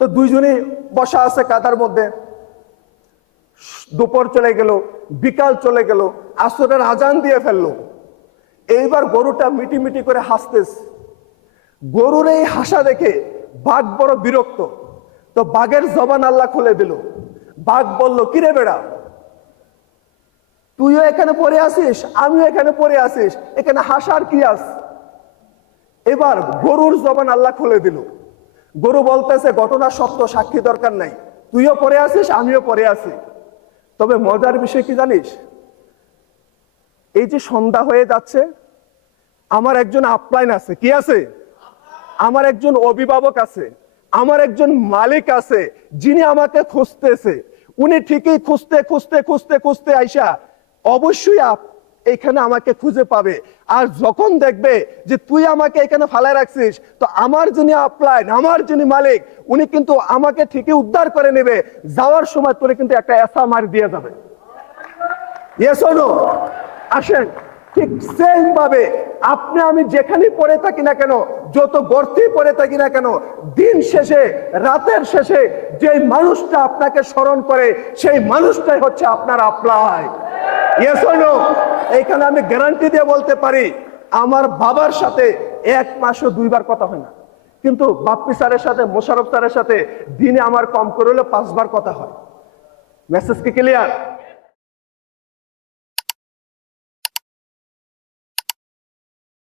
তো দুইজনই বসা আছে কাদার মধ্যে। দুপুর চলে গেল, বিকাল চলে গেল, আসরের আজান দিয়ে ফেললো। এইবার গরুটা মিটি মিটি করে হাসতেছে। গরুর এই হাসা দেখে বাঘ বড় বিরক্ত। তো বাঘের জবান আল্লাহ খুলে দিল। বাঘ বলল, কিরে বেড়া, তুইও এখানে পড়ে আসিস, আমিও এখানে পড়ে আসিস, এখানে হাসার কি আছে? এবার গরুর জবান আল্লাহ খুলে দিল। গরু বলতেছে, ঘটনা সত্য, সাক্ষী দরকার নাই, তুইও পড়ে আসিস, আমিও পড়ে আছি। তবে মজার বিষয় কি জানিস? এই যে সন্ধ্যা হয়ে যাচ্ছে, আমার একজন আপলাইন আছে। কি আছে? আমার একজন অভিভাবক আছে, আমার একজন মালিক আছে, যিনি আমাকে খুঁজতেছে। উনি ঠিকই খুঁজতে খুঁজতে খুঁজতে খুঁজতে আইসা অবশ্যই এখানে আমাকে খুঁজে পাবে। আর যখন দেখবে যে তুই আমাকে এখানে ফালায় রাখছিস, তো আমার যিনি আপলাইন, আমার যিনি মালিক, উনি কিন্তু আমাকে ঠিকই উদ্ধার করে নেবে। যাওয়ার সময় তোরে কিন্তু একটা এসা মার দিয়ে যাবে। Yes or no? আসেন, ঠিক সেম ভাবে আপনি আমি যেখানে পড়ে থাকি না কেন, যত গর্তে পড়ে থাকি না কেন, দিন শেষে, রাতের শেষে যে মানুষটা আপনাকে স্মরণ করে, সেই মানুষটাই হচ্ছে আপনার আপলাই। Yes or no? এইখানে আমি গ্যারান্টি দিয়ে বলতে পারি, আমার বাবার সাথে এক মাসও দুইবার কথা হয় না, কিন্তু বাপ্পি স্যারের সাথে, মোশাররফ স্যারের সাথে দিনে আমার কম করে হলে 5 বার কথা হয়। মেসেজ কি ক্লিয়ার?